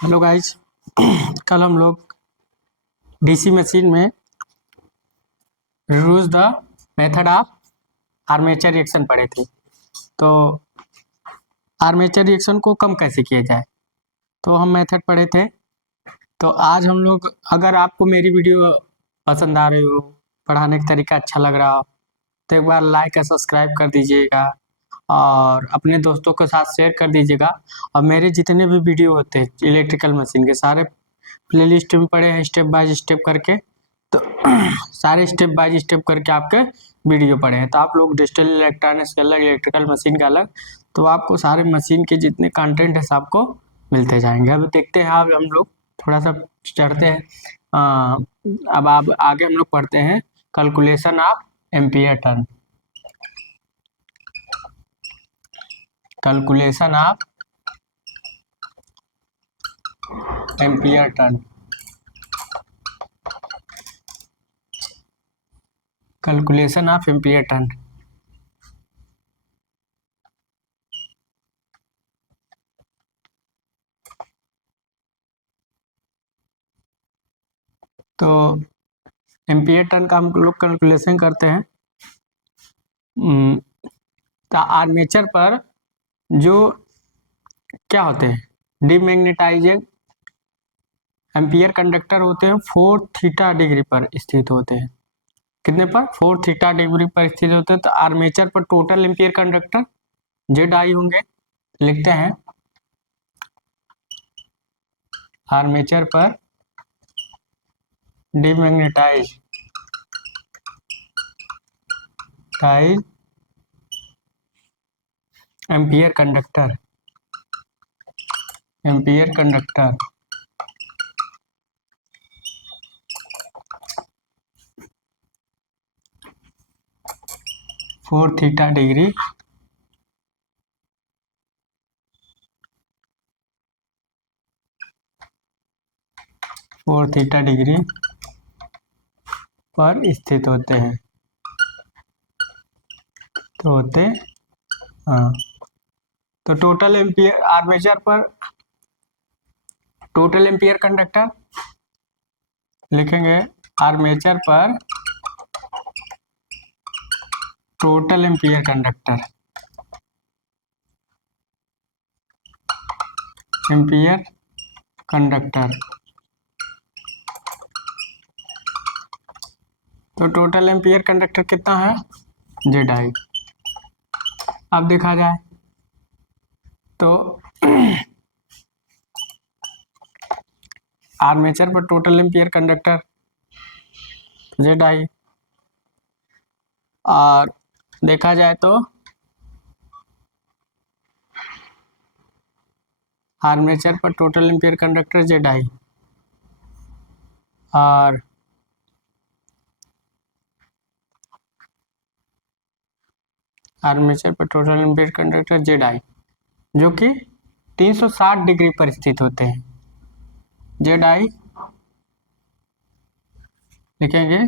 Hello guys. कल हम लोग डीसी मशीन में use the method of armature reaction पढ़े थे। तो आर्मेचर रिएक्शन को कम कैसे किया जाए, तो हम मेथड पढ़े थे। तो आज हम लोग, अगर आपको मेरी वीडियो पसंद आ रही हो, पढ़ाने का तरीका अच्छा लग रहा हो, तो एक बार लाइक और सब्सक्राइब कर दीजिएगा और अपने दोस्तों के साथ शेयर कर दीजिएगा। और मेरे जितने भी वीडियो होते हैं इलेक्ट्रिकल मशीन के, सारे प्लेलिस्ट में पड़े हैं स्टेप बाय स्टेप करके। तो सारे स्टेप बाय स्टेप करके आपके वीडियो पड़े हैं। तो आप लोग डिजिटल इलेक्ट्रॉनिक्स के अलग, इलेक्ट्रिकल मशीन का अलग, तो आपको सारे मशीन के जितने कंटेंट है सबको मिलते जाएंगे। अब देखते हैं, अब हम लोग थोड़ा सा चढ़ते हैं। अब आप आगे हम लोग पढ़ते हैं calculation of ampere turn. Calculation of ampere turn. Calculation of ampere turn. तो एम्पियर टर्न का हम लोग कैलकुलेशन करते हैं। तो आर्मेचर पर जो क्या होते हैं, डीमैग्नेटाइजिंग एम्पियर कंडक्टर होते हैं 4 थीटा डिग्री पर स्थित होते हैं। कितने पर? 4 थीटा डिग्री पर स्थित होते हैं। तो आर्मेचर पर टोटल एम्पियर कंडक्टर जेड आई होंगे। लिखते हैं आर्मेचर पर demagnetise ampere conductor 4 theta degree पर स्थित होते हैं। तो होते हाँ। तो टोटल एम्पियर आर्मेचर पर टोटल एम्पियर कंडक्टर लिखेंगे। आर्मेचर पर टोटल एम्पियर कंडक्टर तो टोटल एम्पियर कंडक्टर कितना है? जेड आई। अब देखा जाए तो आर्मेचर पर टोटल एम्पियर कंडक्टर जेड आई, और देखा जाए तो आर्मेचर पर टोटल एम्पियर कंडक्टर जेड आई और आर्मेचर पर टोटल एम्पियर कंडक्टर जेड आई, जो कि 360 डिग्री पर स्थित होते हैं। जेड आई लिखेंगे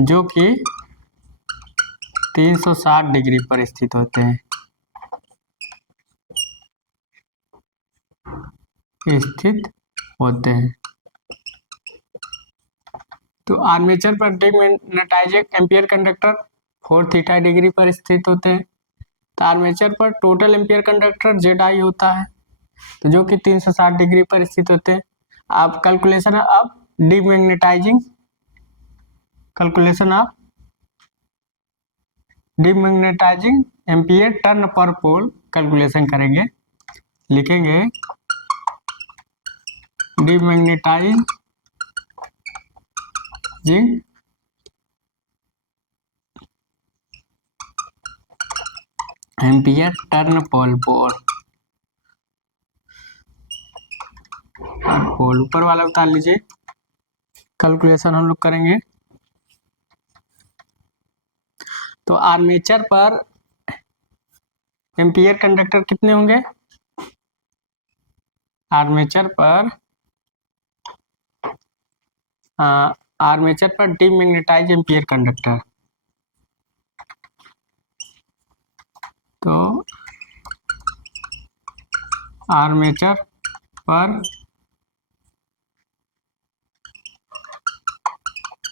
जो कि 360 डिग्री पर स्थित होते हैं। तो आर्मेचर पर demagnetising ampere conductor 4 theta degree पर स्थित होते हैं। तो आर्मेचर पर टोटल एम्पियर कंडक्टर जेड आई होता है, तो जो कि 360 डिग्री पर स्थित होते हैं। अब calculation of demagnetising ampere turn पर पोल कैलकुलेशन करेंगे। लिखेंगे डीमैग्नेटाइजिंग एम्पियर टर्न पोल ऊपर वाला उतार लीजिए। कैलकुलेशन हम लोग करेंगे। तो आर्मेचर पर एम्पियर कंडक्टर कितने होंगे? आर्मेचर पर डीमैग्नेटाइज एम्पियर कंडक्टर, तो आर्मेचर पर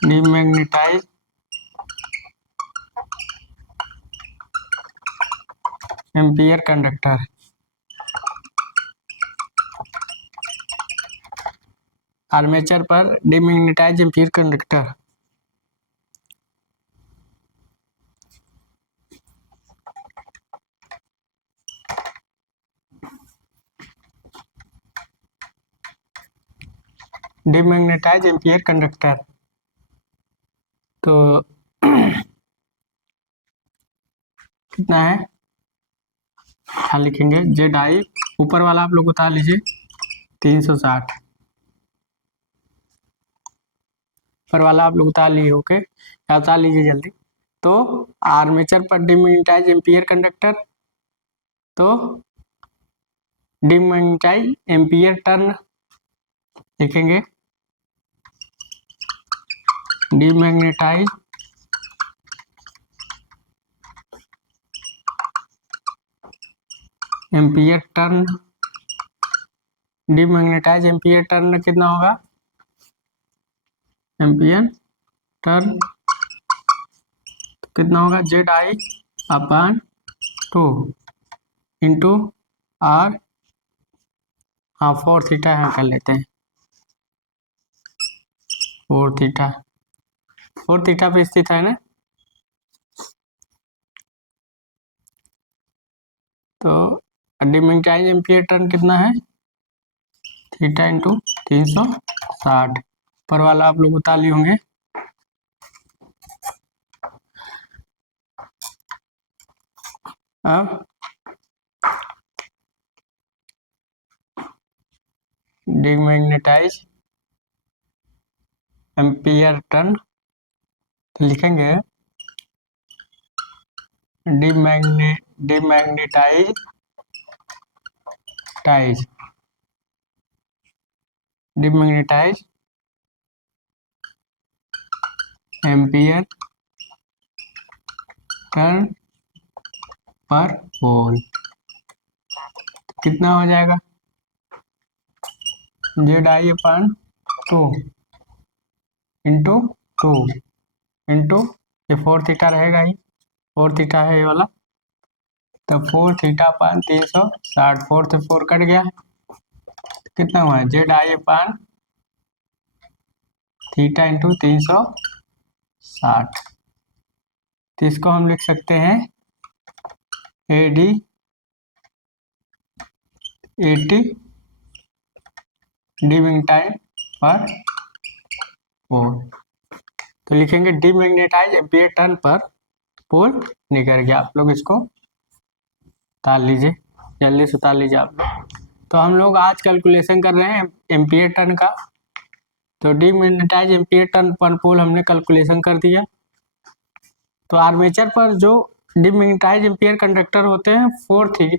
डिमैग्नेटाइज एम्पियर कंडक्टर। आर्मेचर पर डिमैग्नेटाइज एम्पियर कंडक्टर। डिमैग्नेटाइज एम्पियर कंडक्टर तो कितना है, क्या लिखेंगे, जेड आई ऊपर वाला आप लोग उतार लीजिए 360, ऊपर वाला आप लोग उतार लिए, ओके, या उतार लीजिए जल्दी। तो आर्मेचर पर डिमैग्नेटाइज एम्पियर कंडक्टर, तो डिमैग्नेटाइज एम्पियर टर्न लिखेंगे, demagnetise ampere turn, demagnetise ampere turn कितना होगा, एम्पियर टर्न कितना होगा, Z I upon 2 into R, हाँ 4 थीटा यहाँ कर लेते हैं, 4 थीटा, 4 थीटा पे स्थित है ना। तो डिमैग्नेटाइज एम्पियर टर्न कितना है, थीटा इंटू 360, पर वाला आप लोग उतार लिए होंगे। अब डिमैग्नेटाइज एम्पियर टर्न तो लिखेंगे डिमैग्नेटाइज डिमैग्नेटाइज एम्पियर टर्न पर पोल कितना हो जाएगा, Z I upon 2 into 2 into ये 4 थीटा रहेगा ही, 4 थीटा है ये वाला, तो 4 थीटा अपन 360, 4 से 4 कट गया, कितना हुआ, Z I upon theta into 360, तो इसको हम लिख सकते हैं ए डी 80 डिमैग्नेटाइज पर पोल, तो लिखेंगे डिमैग्नेटाइज एम्पियर टर्न पर पोल निकल गया। आप लोग इसको उतार लीजिए, जल्दी से उतार लीजिए आप लोग। तो हम लोग आज कैलकुलेशन कर रहे हैं एम्पियर टर्न का, तो डिमैग्नेटाइज एम्पियर टर्न पर पोल हमने कैलकुलेशन कर दिया। तो आर्मेचर पर जो डिमैग्नेटाइज एम्पियर कंडक्टर होते हैं 4 थी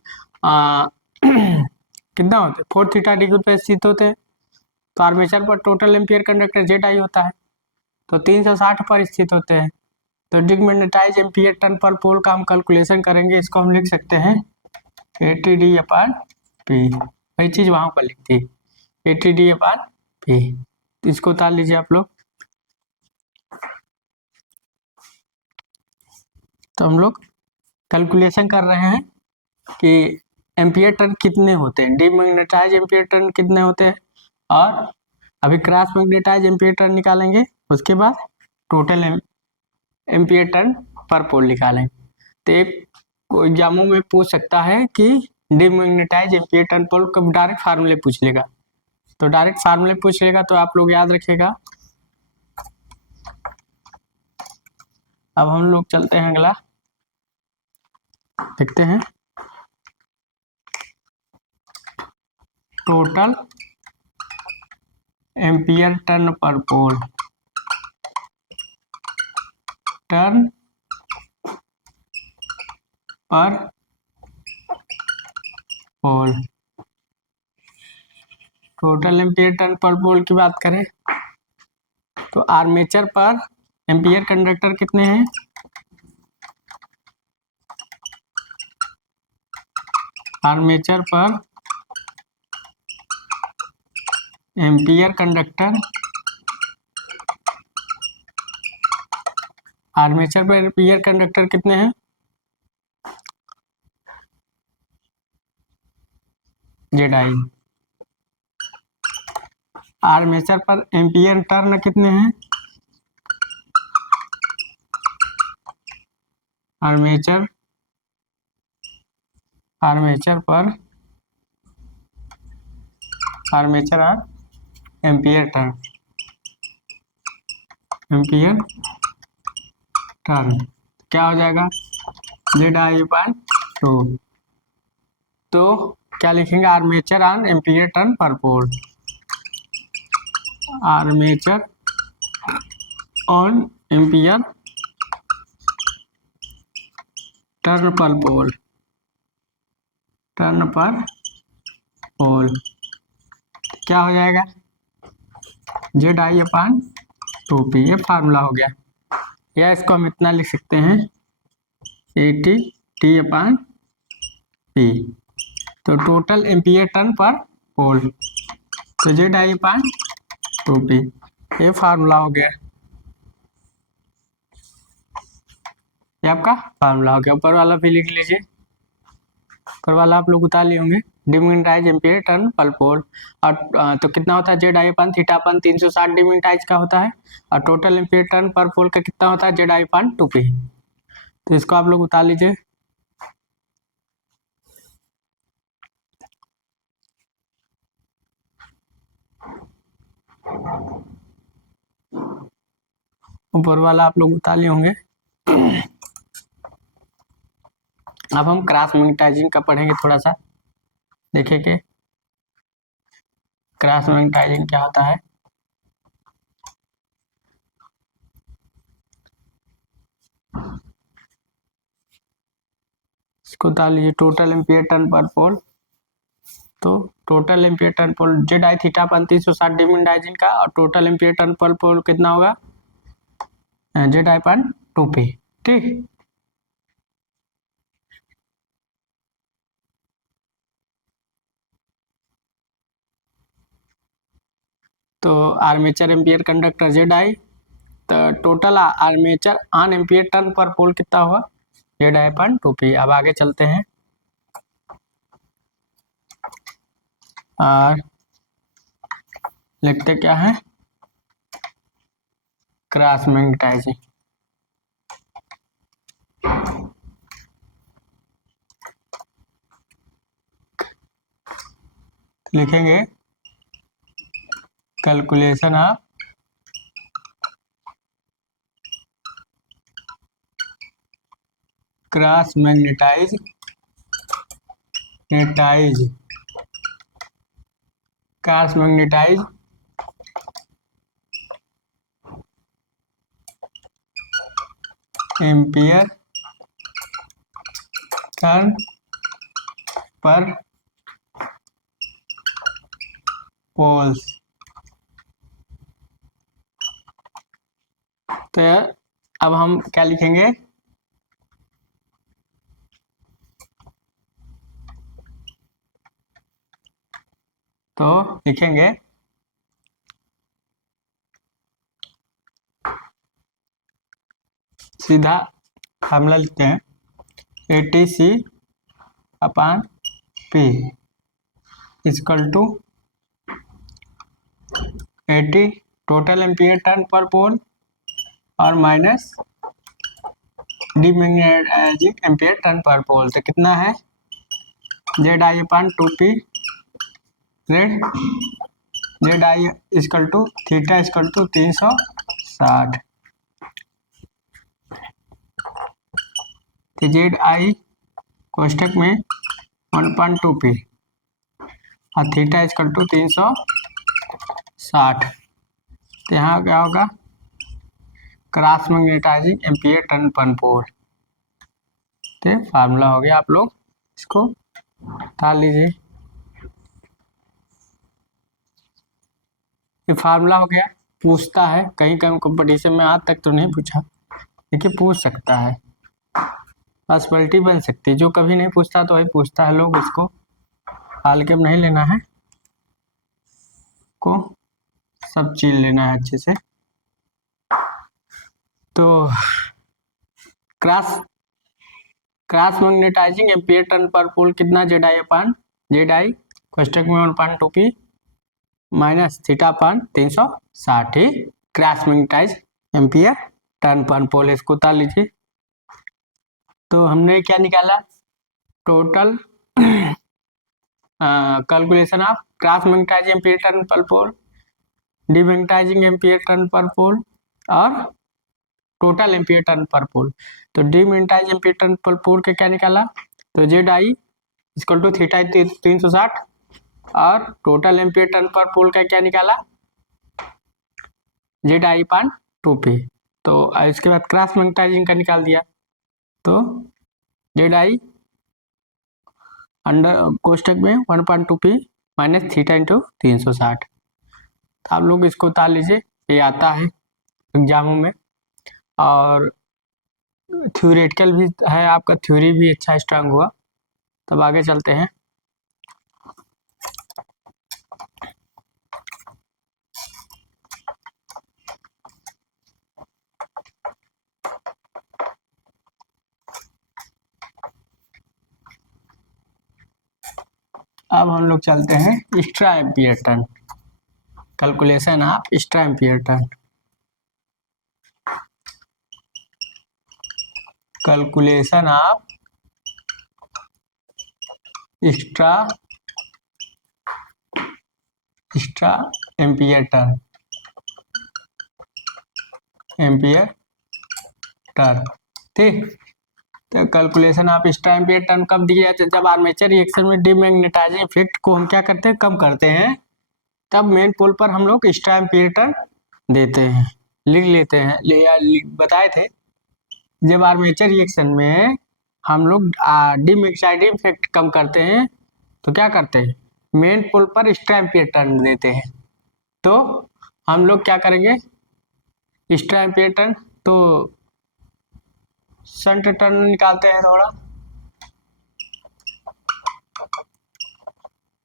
कितना होते हैं, 4 थीटा डिग्री पर स्थित होते हैं। तो आर्मेचर पर टोटल एम्पियर कंडक्टर जेड आई होता है, तो 360 पर स्थित होते हैं। तो डिमैग्नेटाइज एम्पियर टर्न पर पोल का हम कैलकुलेशन करेंगे, इसको हम लिख सकते हैं 80 डी अपान पी, वही चीज़ वहाँ पर लिखती है 80 डी अपान पी, इसको उतार लीजिए आप लोग। तो हम लोग कैलकुलेशन कर रहे हैं कि एम्पियर टर्न कितने होते हैं, डिमैग्नेटाइज एम्पियर टर्न कितने होते हैं, और अभी क्रॉस मैग्नेटाइज एम्पियर टर्न निकालेंगे, उसके बाद टोटल एम्पियर टर्न पर पोल निकालेंगे। तो एक एग्जामों में पूछ सकता है कि डिमैग्नेटाइज एम्पियर टर्न पोल को डायरेक्ट फार्मूले पूछ लेगा, तो डायरेक्ट फार्मूले पूछ लेगा, तो आप लोग याद रखिएगा। अब हम लोग चलते हैं अगला, देखते हैं टोटल एम्पियर टर्न पर पोल, टर्न पर पोल, टोटल एम्पियर टर्न पर पोल की बात करें तो आर्मेचर पर एम्पियर कंडक्टर कितने हैं, आर्मेचर पर एम्पियर कंडक्टर, आर्मेचर पर एम्पियर कंडक्टर कितने हैं, जेड आई। आर्मेचर पर एम्पियर टर्न कितने हैं, आर्मेचर पर आर्मेचर और एम्पियर टर्न, क्या हो जाएगा, जेड आई बाई 2। तो क्या लिखेंगे, आर्मेचर और एम्पियर टर्न पर पोल, आर्मेचर ऑन एम्पियर टर्न पर पोल, क्या हो जाएगा, जेड आई अपान 2p। ये फार्मूला हो गया, या इसको हम इतना लिख सकते हैं 80t अपान p। तो टोटल एम्पियर टर्न पर पोल, तो जेड आई अपान 2p, ये फार्मूला हो गया। ये आपका फार्मूला हो गया। ऊपर वाला भी लिख लीजिए, ऊपर वाला आप लोग उतार लिए होंगे, डिमैग्नेटाइज एम्पियर टर्न पर पोल। और तो कितना होता है, Z I upon theta upon 360 डिमैग्नेटाइज का होता है, और टोटल एम्पियर टर्न पर पोल का कितना होता है, जेड आई अपन 2p। तो इसको आप लोग उतार लीजिए। ऊपर वाला आप लोग उतार लिए होंगे। अब हम क्रॉस मैग्नेटाइजिंग का पढ़ेंगे थोड़ा सा, देखिए कि क्रॉस मैग्नेटाइजिंग क्या होता है। इसको उतार लीजिए, टोटल एम्पियर टर्न पर पोल। तो total ampere turn pole Z I theta upon 360 demagnetising का, और टोटल एम्पियर टर्न पर पोल कितना होगा, जेड आई अपन 2p। ठीक, तो armature ampere conductor Z I, तो total armature on ampere turn पर पोल कितना होगा, जेड आई अपन 2p। अब आगे चलते हैं, और लिखते क्या है, क्रॉस मैग्नेटाइजिंग। लिखेंगे calculation of cross magnetise ampere turn per poles. तो अब हम क्या लिखेंगे, तो लिखेंगे सीधा फार्मूला लिखते हैं, 80c upon p equal to 80 total ampere turn पर पोल, और माइनस डिमैग्नेटाइजिंग एम्पियर टर्न पर पोल। तो कितना है, Z I upon 2p, Z I equal to theta equal to 360। तो जेड आई कोष्टक में 1.2p और थीटा इक्वल टू 360। तो यहाँ क्या होगा, क्रॉस मैग्नेटाइजिंग एम्पियर टर्न पर पोल। तो फार्मूला हो गया, आप लोग इसको डाल लीजिए। ये फार्मूला हो गया। पूछता है कहीं कहीं कंपटीशन में, आज तक तो नहीं पूछा, देखिए पूछ सकता है, पॉसिबिलिटी बन सकती है। जो कभी नहीं पूछता तो वही पूछता है, लोग इसको हाल के नहीं लेना है। आपको सब चीज लेना है अच्छे से। तो क्रॉस मैग्नेटाइजिंग एम्पीयर टर्न पर पोल कितना Z I upon Z I कोष्टक में 1/2p माइनस थीटा अपान 360 ही क्रॉस मैग्नेटाइज एम्पीयर टर्न पर पोल। इसको उतार लीजिए। तो हमने क्या निकाला, total calculation of cross magnetising ampere turn पर पोल, डीमैग्नेटाइजिंग एम्पीयर टर्न पर पोल और टोटल एम्पीयर टर्न पर पोल। तो डीमैग्नेटाइजिंग एम्पीयर टर्न पर पोल के क्या निकाला, तो Z I equal to theta 360 और टोटल एम्पीयर टर्न पर पोल का क्या निकाला, जेड आई पान 2p। तो इसके बाद क्रॉस मैग्नेटाइजिंग का निकाल दिया। तो जेड आई अंडर कोष्टक में 1/2p माइनस थीटा इंटू 360। तो आप लोग इसको उतार लीजिए, ये आता है एग्जामों में। और थ्योरेटिकल भी है, आपका थ्योरी भी अच्छा स्ट्रांग हुआ। तब आगे चलते हैं। अब हम लोग चलते हैं extra ampere turn, calculation of extra ampere turn. Calculation of extra ampere turn, ठीक। तो calculation of extra ampere turn कब दिया जाता है, जब आर्मेचर रिएक्शन में डीमैग्नेटाइजिंग इफेक्ट को हम क्या करते हैं, कम करते हैं। तब मेन पोल पर हम लोग एक्स्ट्रा एम्पीयर टर्न देते हैं, लिख लेते हैं। बताए थे जब आर्मेचर रिएक्शन में हम लोग डीमैग्नेटाइजिंग इफेक्ट कम करते हैं तो क्या करते हैं, मेन पोल पर एक्स्ट्रा एम्पीयर टर्न देते हैं। तो हम लोग क्या करेंगे, एक्स्ट्रा एम्पीयर टर्न, तो शंट टर्न निकालते हैं थोड़ा।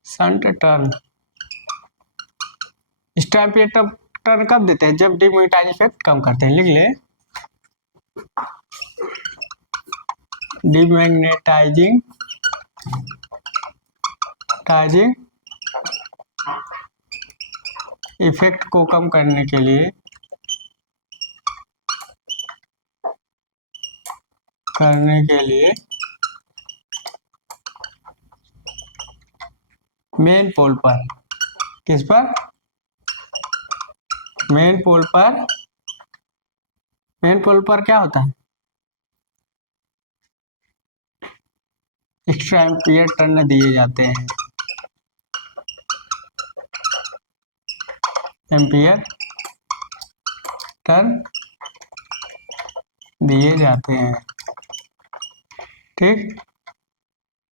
Shunt turn extra ampere turn कब देते हैं, जब डीमैग्नेटाइजिंग इफेक्ट कम करते हैं। लिख ले, डीमैग्नेटाइजिंग इफेक्ट को कम करने के लिए मेन पोल पर, किस पर, मेन पोल पर क्या होता है, एक्स्ट्रा एम्पीयर टर्न दिए जाते हैं। एम्पीयर टर्न दिए जाते हैं, ठीक।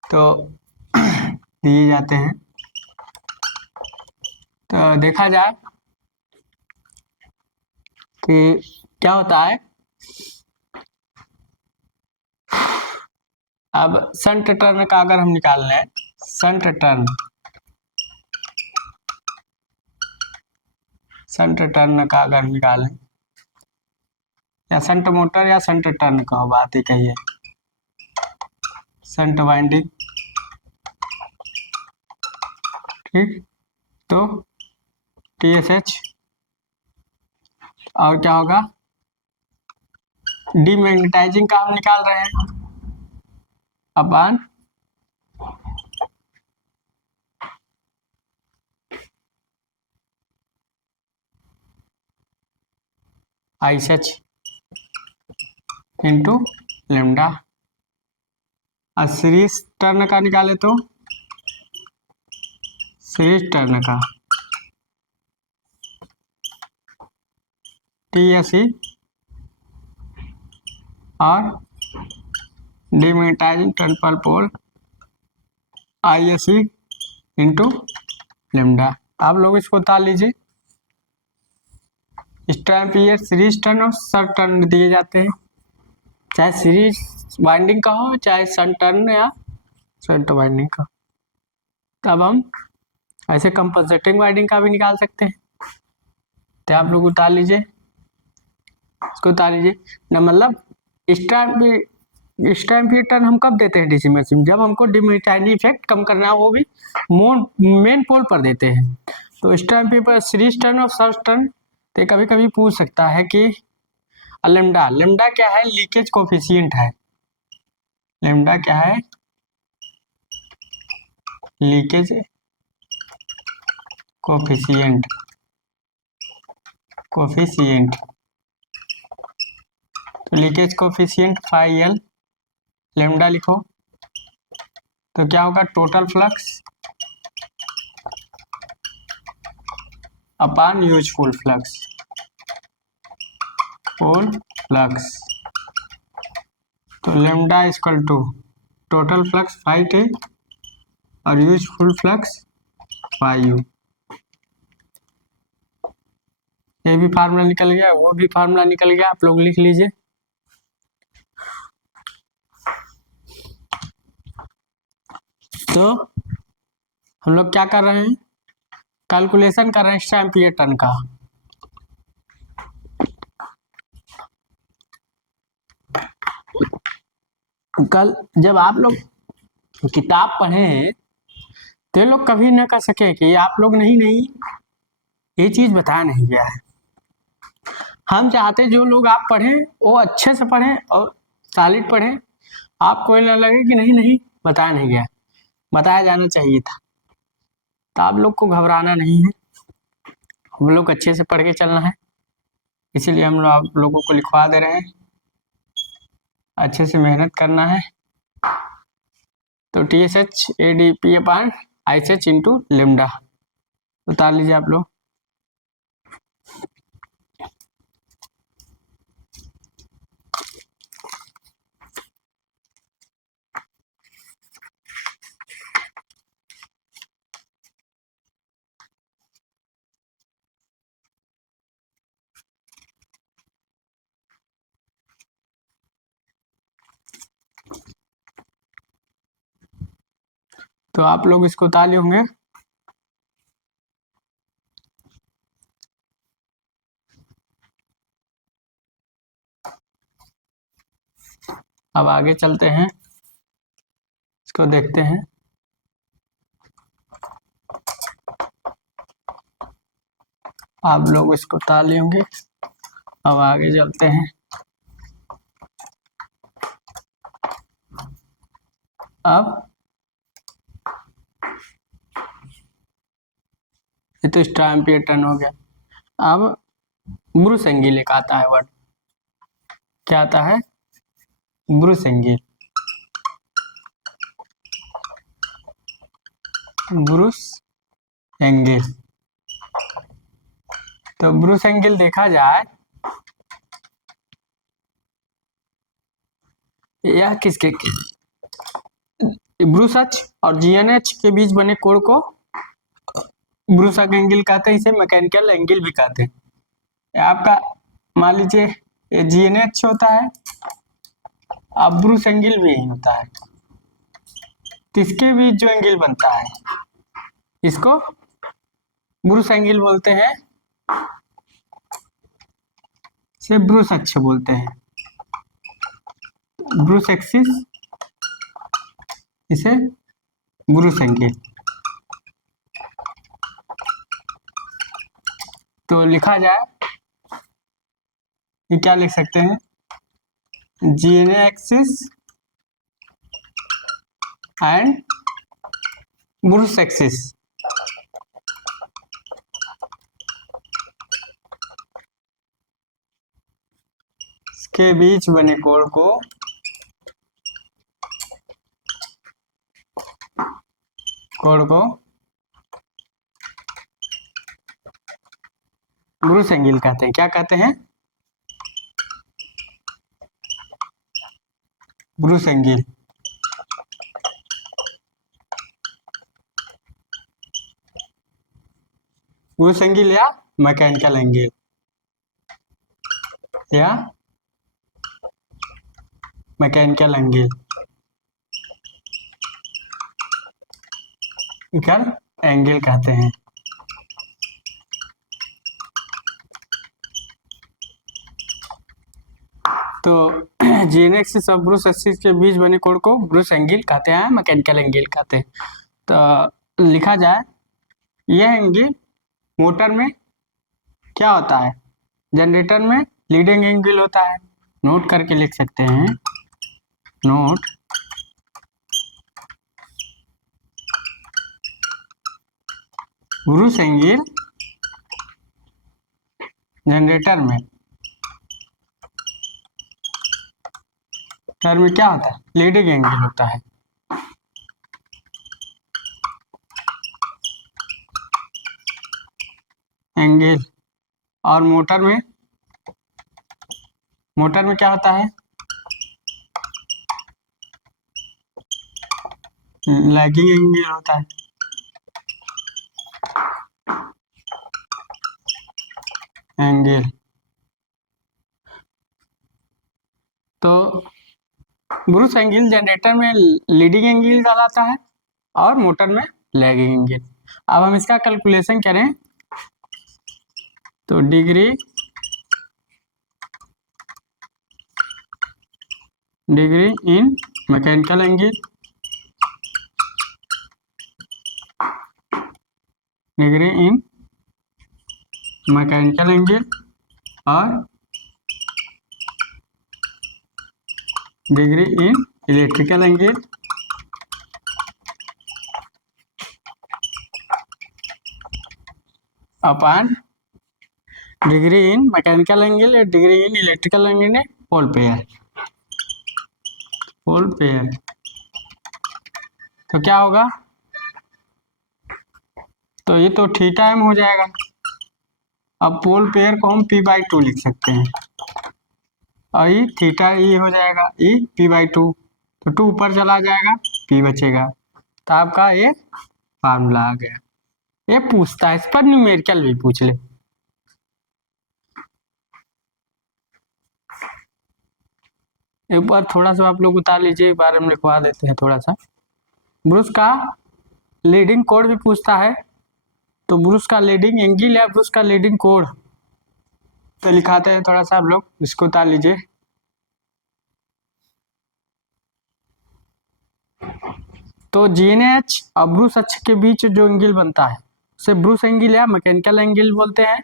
तो दिए जाते हैं। तो देखा जाए कि क्या होता है। अब शंट टर्न का अगर हम निकाल लें, शंट टर्न का अगर निकालें, या शंट मोटर या शंट टर्न का बात ही कही है, शंट वाइंडिंग, ठीक। तो TSH और क्या होगा, डीमैग्नेटाइजिंग का हम निकाल रहे हैं अपान ISH इंटू लेमडा। और सीरीज टर्न का निकाले तो सीरीज टर्न का TSE और डीमैग्नेटाइजिंग टर्न पर पोल ISE इंटू लेमडा। आप लोग इसको उतार लीजिए। एक्स्ट्रा एम्पीयर सीरीज टर्न और शंट टर्न दिए जाते हैं, चाहे सीरीज वाइंडिंग का हो चाहे शंट टर्न या शंट वाइंडिंग का। तब हम ऐसे कंपनसेटिंग वाइंडिंग का भी निकाल सकते हैं। तो आप लोग उतार लीजिए, इसको उतार लीजिए ना। मतलब स्टैम्प रिटर्न हम कब देते हैं डीसी मशीन, जब हमको डिमोनेटाइजिंग इफेक्ट कम करना है, वो भी मेन पोल पर देते हैं। तो स्टैम्प पेपर सीरीज टर्न और सर्च टर्न, तो कभी कभी पूछ सकता है कि लेमडा, लेमडा क्या है, लीकेज कोफिशिएंट है। लेमडा क्या है, लीकेज कोफिशिएंट, कोफिशिएंट। तो leakage coefficient phi L lambda लिखो, तो क्या होगा, total flux upon useful flux, full flux. तो lambda equal to total flux phi T और यूजफुल फ्लक्स फाई यू। ये भी फार्मूला निकल गया, वो भी फार्मूला निकल गया, आप लोग लिख लीजिए। तो हम लोग क्या कर रहे हैं, कैलकुलेशन कर रहे हैं स्टैम्प टर्न का। कल जब आप लोग किताब पढ़ें तो ये लोग कभी ना कह सके कि आप लोग नहीं ये चीज बताया नहीं गया है। हम चाहते जो लोग आप पढ़ें वो अच्छे से पढ़ें और सॉलिड पढ़ें, आपको ये ना लगे कि नहीं बताया नहीं गया, बताया जाना चाहिए था। तो आप लोग को घबराना नहीं है, हम लोग अच्छे से पढ़ के चलना है, इसीलिए हम लोग आप लोगों को लिखवा दे रहे हैं, अच्छे से मेहनत करना है। तो TSH/ADP upon ISH into lambda उतार लीजिए आप लोग। तो आप लोग इसको उतार लिए होंगे। अब आगे चलते हैं, इसको देखते हैं। आप लोग इसको उतार लिए होंगे, अब आगे चलते हैं। अब ये तो स्टैम्प टर्न हो गया। अब ब्रूस एंगल एक आता है वर्ड, क्या आता है, ब्रूस एंगल। ब्रूस एंगल, तो ब्रूस एंगल देखा जाए, यह किसके ब्रूस एच और GNH के बीच बने कोण को ब्रूस एंगल कहते हैं, इसे मैकेनिकल एंगल भी कहते हैं। ये आपका मान लीजिए ये GNH होता है, अब ब्रूस एंगल भी यही होता है, तो इसके बीच जो एंगल बनता है इसको ब्रूस एंगल बोलते हैं, इसे ब्रूस अक्ष बोलते हैं, ब्रूस एक्सिस, इसे ब्रूस एंगल। तो लिखा जाए ये क्या लिख सकते हैं, GNA axis and Bruce axis, इसके बीच बने कोण को ब्रूस एंगल कहते हैं। क्या कहते हैं, ब्रूस एंगल। ब्रूस एंगल या मैकेनिकल एंगल, या मैकेनिकल एंगल, एंगल कहते हैं। तो जीएन एक्सिस और ब्रूस एक्सिस के बीच बने कोण को ब्रूस एंगल कहते हैं, मैकेनिकल एंगल कहते हैं। तो लिखा जाए, यह एंगल मोटर में क्या होता है, जनरेटर में लीडिंग एंगल होता है। नोट करके लिख सकते हैं, नोट ब्रूस एंगल जनरेटर में क्या होता है, लीडिंग एंगल होता है। एंगल, और मोटर में क्या होता है, लैगिंग एंगल होता है। एंगल, तो ब्रूस एंगल जनरेटर में लीडिंग एंगल कहलाता है और मोटर में लैगिंग एंगल। अब हम इसका कैलकुलेशन करें तो degree in mechanical angle, degree in mechanical angle और degree in electrical angle upon degree in mechanical angle या डिग्री इन इलेक्ट्रिकल एंगल ने होल पेयर। तो क्या होगा, तो ये तो थीटा एम हो जाएगा। अब पोल पेयर को हम p/2 लिख सकते हैं और ये थीटा ई हो जाएगा, ई p/2, तो 2 ऊपर चला जाएगा, p बचेगा। तो आपका ये फार्मूला आ गया। ये पूछता है, इस पर न्यूमेरिकल भी पूछ ले। एक बार थोड़ा सा आप लोग उतार लीजिए, बारे में लिखवा देते हैं थोड़ा सा। ब्रूस का लीडिंग कोण भी पूछता है, तो ब्रूस का लीडिंग एंगल या ब्रूस का लीडिंग कोण तो लिखाते हैं। थोड़ा सा आप लोग इसको उतार लीजिए। तो जीएनएच और ब्रूस अक्ष के बीच जो एंगल बनता है उसे ब्रूस एंगल या मैकेनिकल एंगल बोलते हैं।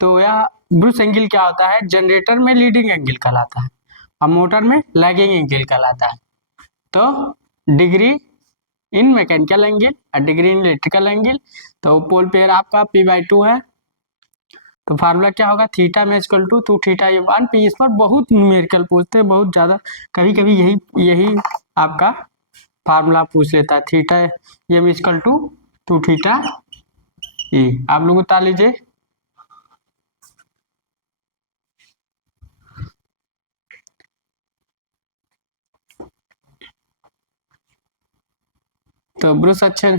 तो यह ब्रूस एंगल क्या होता है, जनरेटर में लीडिंग एंगल कहलाता है और मोटर में लैगिंग एंगल कहलाता है। तो डिग्री इन मैकेनिकल एंगल और डिग्री इन इलेक्ट्रिकल एंगल, तो पोल पेयर आपका p/2 है। तो फार्मूला क्या होगा, थीटा में इक्वल टू 2 थीटा ये 1 p। इस पर बहुत न्यूमेरिकल पूछते हैं, बहुत ज़्यादा, कभी कभी यही आपका फार्मूला पूछ लेता है। थीटा ये में इक्वल टू 2 थीटा ई, आप लोग उतार लीजिए। तो ब्रूस अच्छे,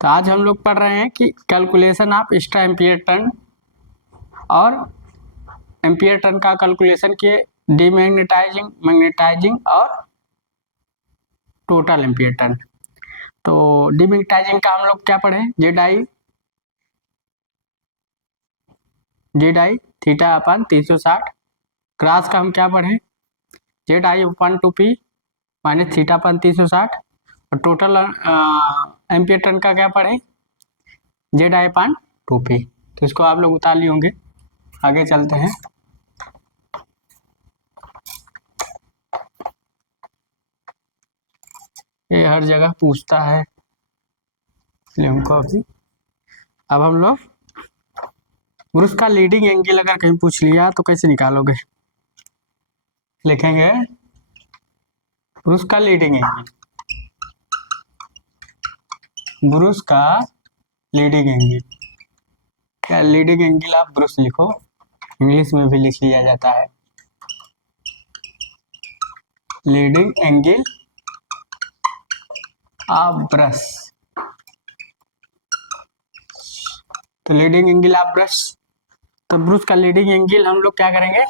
तो आज हम लोग पढ़ रहे हैं कि calculation of extra ampere turn, और एम्पियर टर्न का कैलकुलेशन किए डीमैग्नेटाइजिंग, मैग्नेटाइजिंग और टोटल एम्पियर टर्न। तो डीमैग्नेटाइजिंग का हम लोग क्या पढ़े, Z I theta upon 360। Cross का हम क्या पढ़े, Z I upon 2p minus theta upon 360। और टोटल एम्पियर टर्न का क्या पढ़े, जेड आई अपन 2p। तो इसको आप लोग उतार लिए होंगे। आगे चलते हैं। ये हर जगह पूछता है, इसलिए हमको अभी, अब हम लोग ब्रूस का लीडिंग एंगल अगर कहीं पूछ लिया तो कैसे निकालोगे, लिखेंगे ब्रूस का लीडिंग एंगल, ब्रूस का लीडिंग एंगल, क्या लीडिंग एंगल आप ब्रूस लिखो, इंग्लिश में भी लिख लिया जाता है, लीडिंग एंगल ऑफ ब्रश। तो लीडिंग एंगल ऑफ ब्रश तो ब्रूस का लीडिंग एंगल हम लोग क्या करेंगे,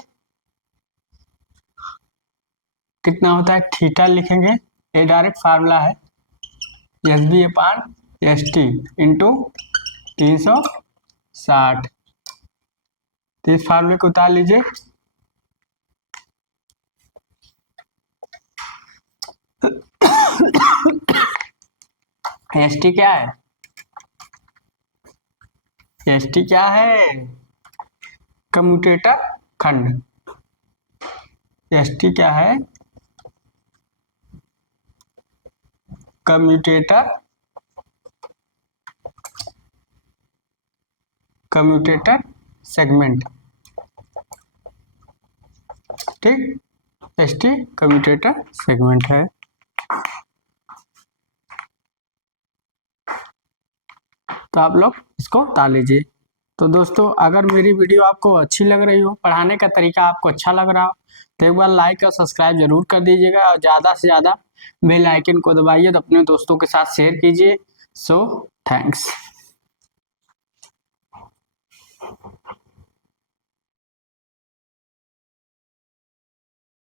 कितना होता है, थीटा लिखेंगे। ये डायरेक्ट फार्मूला है, एस बी अपान एस टी इंटू 360। तो इस फार्मूले को उतार लीजिए। एस टी क्या है, एस टी क्या है, कम्यूटेटर खंड। एस टी क्या है, कम्यूटेटर सेगमेंट। ठीक, एस टी कम्यूटेटर सेगमेंट है। तो आप लोग इसको उतार लीजिए। तो दोस्तों, अगर मेरी वीडियो आपको अच्छी लग रही हो, पढ़ाने का तरीका आपको अच्छा लग रहा हो, तो एक बार लाइक और सब्सक्राइब जरूर कर दीजिएगा, और ज़्यादा से ज़्यादा बेल आइकन को दबाइए, तो अपने दोस्तों के साथ शेयर कीजिए। So thanks.